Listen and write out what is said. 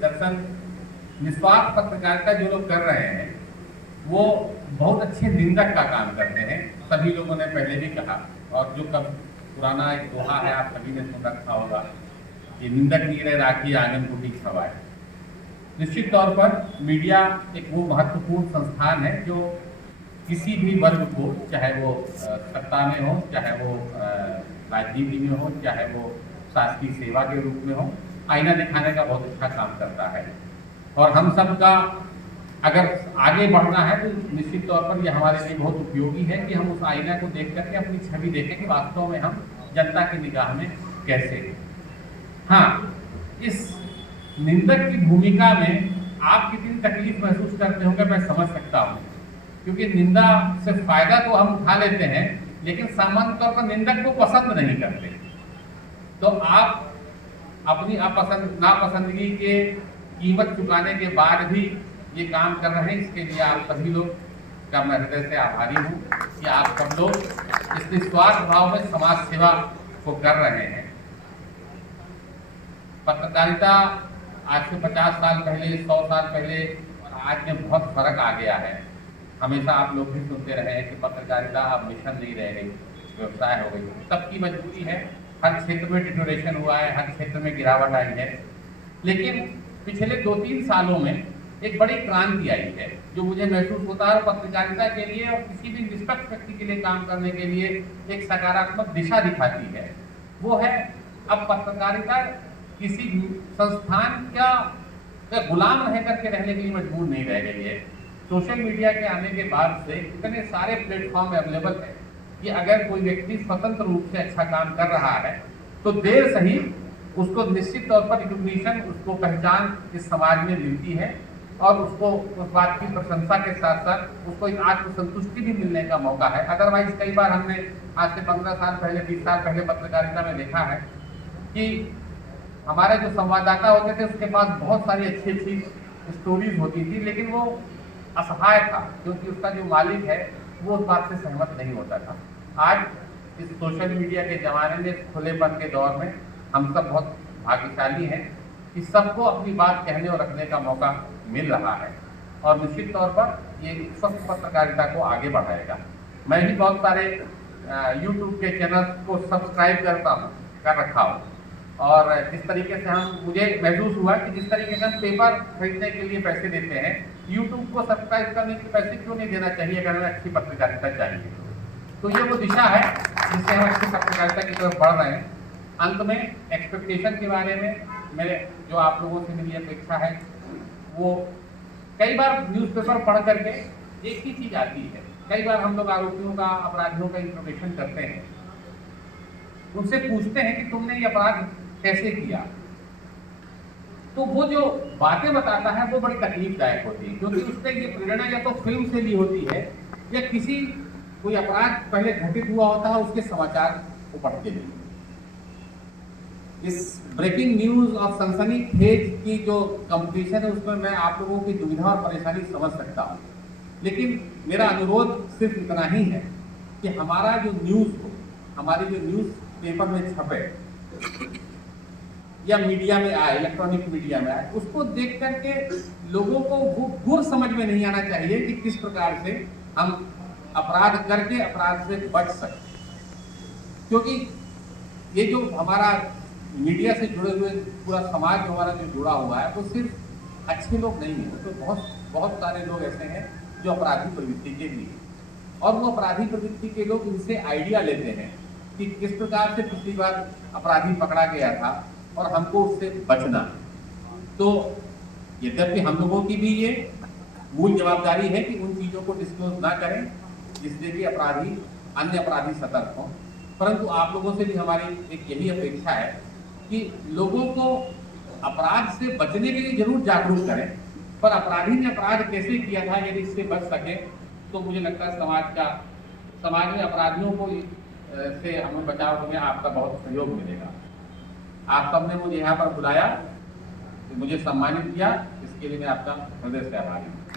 दरअसल निस्वार्थ पत्रकारिता जो लोग कर रहे हैं वो बहुत अच्छे निंदक का काम करते हैं। सभी लोगों ने पहले भी कहा, और जो कब पुराना एक दोहा है आप सभी ने सुन रखा होगा कि निंदक नीरे राखी आंगन टूटी छवाए। निश्चित तौर पर मीडिया एक वो महत्वपूर्ण संस्थान है जो किसी भी वर्ग को, चाहे वो सत्ता में हो, चाहे वो राजनीति में हो, चाहे वो शासकीय सेवा के रूप में हो, आईना दिखाने का बहुत अच्छा काम करता है। और हम सब का अगर आगे बढ़ना है तो निश्चित तौर पर यह हमारे लिए बहुत उपयोगी है कि हम उस आईना को देख करके अपनी छवि देखें कि वास्तव में हम जनता की निगाह में कैसे हैं। हाँ, इस निंदक की भूमिका में आप कितनी तकलीफ महसूस करते होंगे मैं समझ सकता हूँ, क्योंकि निंदा से फायदा तो हम उठा लेते हैं लेकिन सामान्य तौर पर निंदक को पसंद नहीं करते। तो आप अपनी नापसंदगी के कीमत चुकाने के बाद भी ये काम कर रहे हैं, इसके लिए आप सभी लोग का मैं हृदय से आभारी हूँ कि आप सब लोग इस निस्वार्थ भाव में समाज सेवा को कर रहे हैं। पत्रकारिता आज से 50 साल पहले, 100 साल पहले और आज में बहुत फर्क आ गया है। हमेशा आप लोग भी सुनते रहे हैं कि पत्रकारिता अब मिशन नहीं रह गई, व्यवसाय हो गई। सबकी मजबूरी है, हर क्षेत्र में डिटोरेशन हुआ है, हर क्षेत्र में गिरावट आई है। लेकिन पिछले 2-3 सालों में एक बड़ी क्रांति आई है जो मुझे महसूस होता है पत्रकारिता के लिए और किसी भी निष्पक्ष व्यक्ति के लिए काम करने के लिए एक सकारात्मक दिशा दिखाती है। वो है, अब पत्रकारिता किसी संस्थान का गुलाम रह करके रहने के लिए मजबूर नहीं रह गई है। सोशल मीडिया के आने के बाद से इतने सारे प्लेटफॉर्म अवेलेबल है कि अगर कोई व्यक्ति स्वतंत्र रूप से अच्छा काम कर रहा है तो देर सही उसको निश्चित तौर पर रिकॉग्निशन, उसको पहचान इस समाज में मिलती है और उसको उस बात की प्रशंसा के साथ साथ उसको एक आत्मसंतुष्टि भी मिलने का मौका है। अदरवाइज कई बार हमने आज से 15 साल पहले, 20 साल पहले पत्रकारिता में देखा है कि हमारे जो संवाददाता होते थे उसके पास बहुत सारी अच्छी अच्छी स्टोरीज होती थी, लेकिन वो असहाय था क्योंकि उसका जो मालिक है वो उस बात से सहमत नहीं होता था। आज इस सोशल मीडिया के ज़माने में, खुलेपन के दौर में हम सब बहुत भाग्यशाली हैं कि सबको अपनी बात कहने और रखने का मौका मिल रहा है और निश्चित तौर पर ये स्वस्थ पत्रकारिता को आगे बढ़ाएगा। मैं भी बहुत सारे यूट्यूब के चैनल को सब्सक्राइब कर रखा हूँ और जिस तरीके से मुझे महसूस हुआ कि जिस तरीके से हम पेपर खरीदने के लिए पैसे देते हैं, यूट्यूब को सब्सक्राइब करने के पैसे क्यों नहीं देना चाहिए अगर हमें अच्छी पत्रकारिता चाहिए। तो ये वो दिशा है जिससे हम अच्छी पत्रकारिता की तरफ बढ़ रहे हैं। अंत में एक्सपेक्टेशन के बारे में मेरे जो आप लोगों से मेरी अपेक्षा है वो, कई बार न्यूज़पेपर पढ़ करके एक ही चीज़ आती है। कई बार हम लोग आरोपियों का, अपराधियों का इंट्रोगेशन करते हैं, उनसे पूछते हैं कि तुमने ये अपराध कैसे किया, तो वो जो बातें बताता है वो बड़ी तकलीफदायक होती है क्योंकि उससे ये प्रेरणा या तो फिल्म से ली होती है या किसी कोई अपराध पहले घटित हुआ होता है उसके समाचार को पढ़ के लिए। इस ब्रेकिंग न्यूज और सनसनीखेज की जो कंपटीशन है उसमें मैं आप लोगों की दुविधा और परेशानी समझ सकता हूँ, लेकिन मेरा अनुरोध सिर्फ इतना ही है कि हमारा जो न्यूज़ हो, हमारी जो न्यूज़ पेपर में छपे या मीडिया में आए, इलेक्ट्रॉनिक मीडिया में आए, उसको देख करके लोगों को वो गुर समझ में नहीं आना चाहिए कि किस प्रकार से हम अपराध करके अपराध से बच सकते। क्योंकि ये जो हमारा मीडिया से जुड़े हुए पूरा समाज हमारा जो जुड़ा हुआ है वो सिर्फ अच्छे लोग नहीं हैं, तो बहुत सारे लोग ऐसे हैं जो अपराधी प्रवृत्ति के लिए, और वो अपराधी प्रवृत्ति के लोग इनसे आइडिया लेते हैं कि किस प्रकार से पिछली बार अपराधी पकड़ा गया था और हमको उससे बचना। तो यद्यपि हम लोगों की भी ये मूल जवाबदारी है कि उन चीज़ों को डिस्क्लोज ना करें जिससे कि अन्य अपराधी सतर्क हों, परंतु आप लोगों से भी हमारी एक यही अपेक्षा है कि लोगों को अपराध से बचने के लिए जरूर जागरूक करें, पर अपराधी ने अपराध कैसे किया था यदि इससे बच सके तो मुझे लगता है समाज में अपराधियों को से हमें बचाव में आपका बहुत सहयोग मिलेगा। आप सबने मुझे यहाँ पर बुलाया, मुझे सम्मानित किया, इसके लिए मैं आपका हृदय से आभारी हूँ।